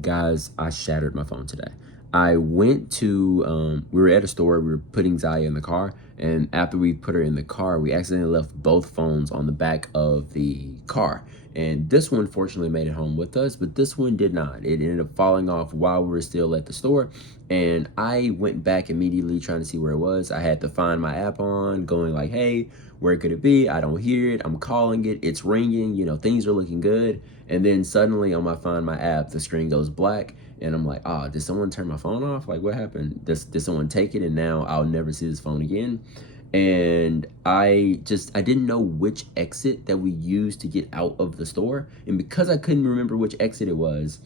Guys, I shattered my phone today. I went to, we were at a store, we were putting Zaya in the car, and after we put her in the car, we accidentally left both phones on the back of the car. And this one fortunately made it home with us, but this one did not. It ended up falling off while we were still at the store, and I went back immediately trying to see where it was. I had to find my app on, going like, hey, where could it be? I don't hear it. I'm calling it. It's ringing. Things are looking good. And then suddenly on my Find My app, the screen goes black. And I'm like, did someone turn my phone off? Like, what happened? Did someone take it? And now I'll never see this phone again. And I didn't know which exit that we used to get out of the store. And because I couldn't remember which exit it was,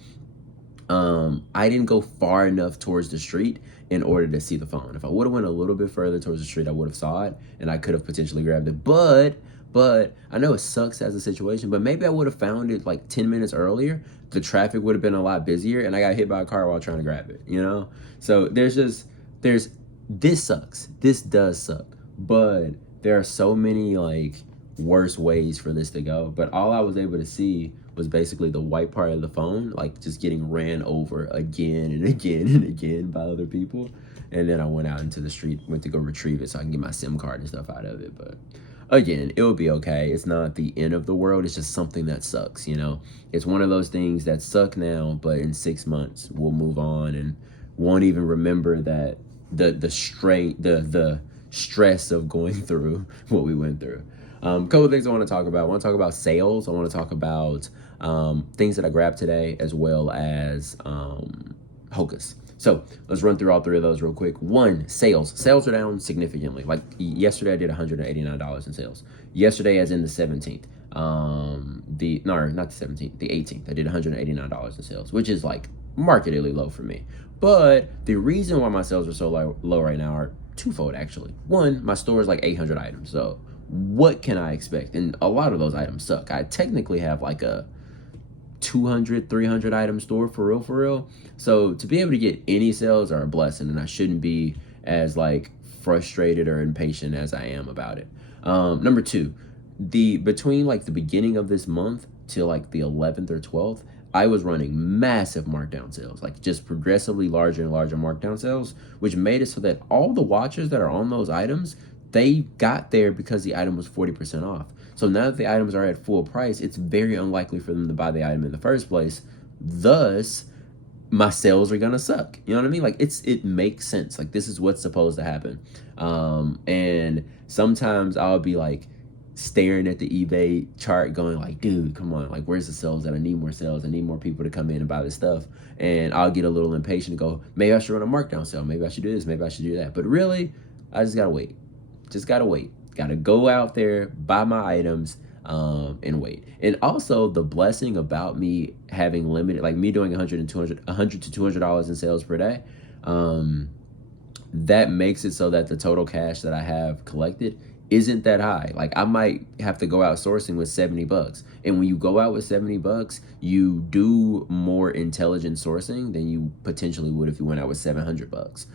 I didn't go far enough towards the street in order to see the phone. If I would have went a little bit further towards the street, I would have saw it and I could have potentially grabbed it. But I know it sucks as a situation, but maybe I would have found it like 10 minutes earlier. The traffic would have been a lot busier and I got hit by a car while trying to grab it. So this sucks. This does suck. But there are so many like worse ways for this to go. But all I was able to see was basically the white part of the phone, like just getting ran over again and again and again by other people. And then I went out into the street, went to go retrieve it so I can get my SIM card and stuff out of it. But again, it will be okay. It's not the end of the world. It's just something that sucks. It's one of those things that suck now, but in 6 months we'll move on and won't even remember that the stress of going through what we went through. A couple of things I want to talk about. I want to talk about sales. I want to talk about things that I grabbed today, as well as Hokas. So let's run through all three of those real quick. One, sales. Sales are down significantly. Like yesterday, I did $189 in sales. Yesterday, as in the 17th. Not the 17th, the 18th. I did $189 in sales, which is like markedly low for me. But the reason why my sales are so low right now are twofold, actually. One, my store is like 800 items. So what can I expect? And a lot of those items suck. I technically have like a 200, 300 item store for real. So to be able to get any sales are a blessing, and I shouldn't be as like frustrated or impatient as I am about it. Number two, between like the beginning of this month till like the 11th or 12th, I was running massive markdown sales, like just progressively larger and larger markdown sales, which made it so that all the watches that are on those items, they got there because the item was 40% off. So now that the items are at full price, it's very unlikely for them to buy the item in the first place. Thus, my sales are gonna suck. You know what I mean? Like it makes sense. Like this is what's supposed to happen. And sometimes I'll be like staring at the eBay chart going like, dude, come on, like where's the sales that I need more sales? I need more people to come in and buy this stuff. And I'll get a little impatient and go, maybe I should run a markdown sale. Maybe I should do this. Maybe I should do that. But really, I just gotta wait. Gotta go out there, buy my items, and wait. And also the blessing about me having limited, like me doing $100 to $200 in sales per day, that makes it so that the total cash that I have collected isn't that high. Like I might have to go out sourcing with $70. And when you go out with $70, you do more intelligent sourcing than you potentially would if you went out with $700.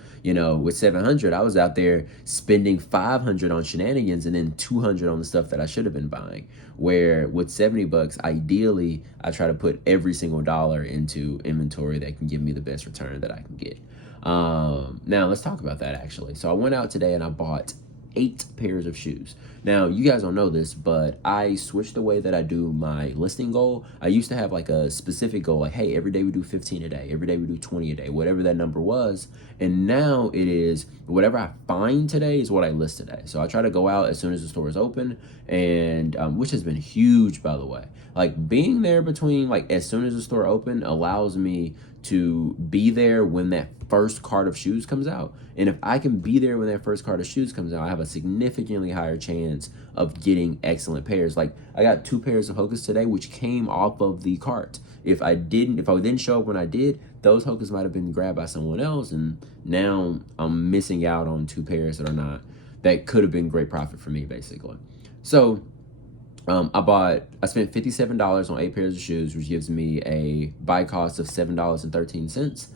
With 700, I was out there spending 500 on shenanigans and then 200 on the stuff that I should have been buying. Where with $70, ideally, I try to put every single dollar into inventory that can give me the best return that I can get. Now let's talk about that actually. So I went out today and I bought 8 pairs of shoes. Now, you guys don't know this, but I switched the way that I do my listing goal. I used to have like a specific goal, like, hey, every day we do 15 a day, every day we do 20 a day, whatever that number was. And now it is whatever I find today is what I list today. So I try to go out as soon as the store is open, and which has been huge, by the way. Like being there between like as soon as the store open allows me to be there when that first cart of shoes comes out. And if I can be there when that first cart of shoes comes out, I have a significantly higher chance of getting excellent pairs. Like I got 2 pairs of Hokas today, which came off of the cart. If I didn't show up when I did, those Hokas might have been grabbed by someone else. And now I'm missing out on 2 pairs that could have been great profit for me, basically. So I spent $57 on 8 pairs of shoes, which gives me a buy cost of $7.13.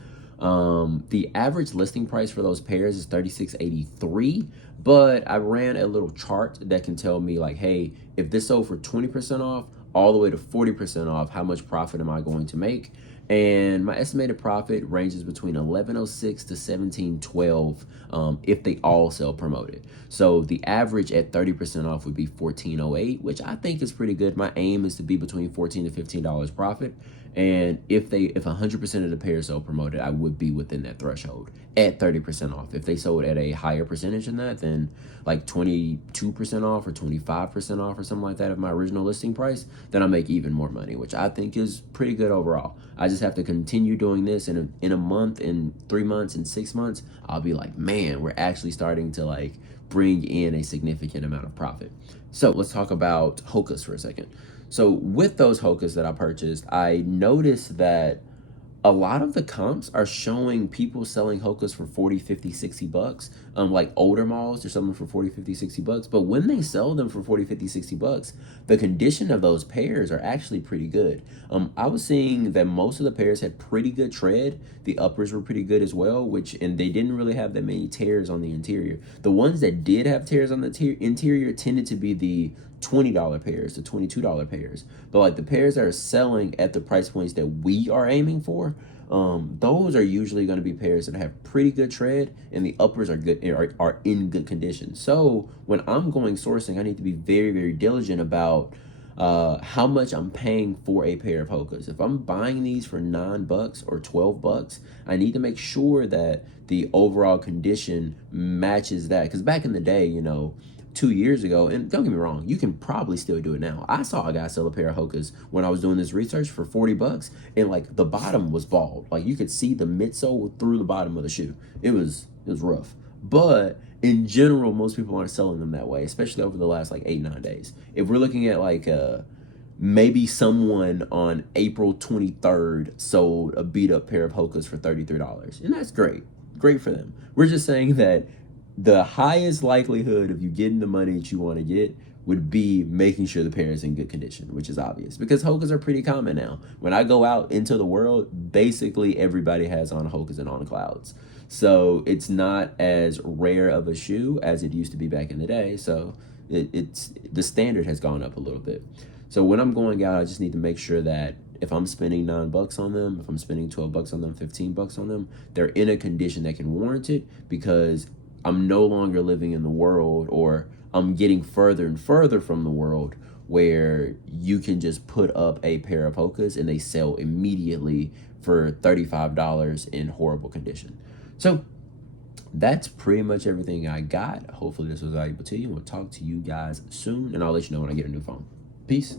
The average listing price for those pairs is $36.83, but I ran a little chart that can tell me like, hey, if this sold for 20% off all the way to 40% off, how much profit am I going to make? And my estimated profit ranges between 1106 to 1712 if they all sell promoted. So the average at 30% off would be 1408, which I think is pretty good. My aim is to be between $14 to $15 profit. And if 100% of the pairs sell promoted, I would be within that threshold at 30% off. If they sold at a higher percentage than that, then like 22% off or 25% off or something like that of my original listing price, then I make even more money, which I think is pretty good overall. I just have to continue doing this in a month, in 3 months, in 6 months, I'll be like, man, we're actually starting to like bring in a significant amount of profit. So let's talk about Hokas for a second. So with those Hokas that I purchased, I noticed that a lot of the comps are showing people selling Hokas for 40, 50, 60 bucks. Like older malls, they're selling them for 40, 50, 60 bucks. But when they sell them for 40, 50, 60 bucks, the condition of those pairs are actually pretty good. I was seeing that most of the pairs had pretty good tread. The uppers were pretty good as well, and they didn't really have that many tears on the interior. The ones that did have tears on the interior tended to be the $20 pairs, the $22 pairs. But like the pairs that are selling at the price points that we are aiming for, those are usually going to be pairs that have pretty good tread, and the uppers are good, are in good condition. So when I'm going sourcing, I need to be very, very diligent about how much I'm paying for a pair of Hokas. If I'm buying these for $9 or $12, I need to make sure that the overall condition matches that. Because back in the day, 2 years ago, and don't get me wrong, you can probably still do it now. I saw a guy sell a pair of Hokas when I was doing this research for $40, and like the bottom was bald. Like you could see the midsole through the bottom of the shoe. It was rough. But in general, most people aren't selling them that way, especially over the last like 8-9 days. If we're looking at like maybe someone on April 23rd sold a beat up pair of Hokas for $33, and that's great for them. We're just saying that the highest likelihood of you getting the money that you want to get would be making sure the pair is in good condition, which is obvious because Hokas are pretty common now. When I go out into the world, basically everybody has on Hokas and on clouds. So it's not as rare of a shoe as it used to be back in the day. So it's the standard has gone up a little bit. So when I'm going out, I just need to make sure that if I'm spending $9 on them, if I'm spending $12 on them, $15 on them, they're in a condition that can warrant it, because I'm no longer living in the world, or I'm getting further and further from the world where you can just put up a pair of Hokas and they sell immediately for $35 in horrible condition. So that's pretty much everything I got. Hopefully this was valuable to you. We'll talk to you guys soon, and I'll let you know when I get a new phone. Peace.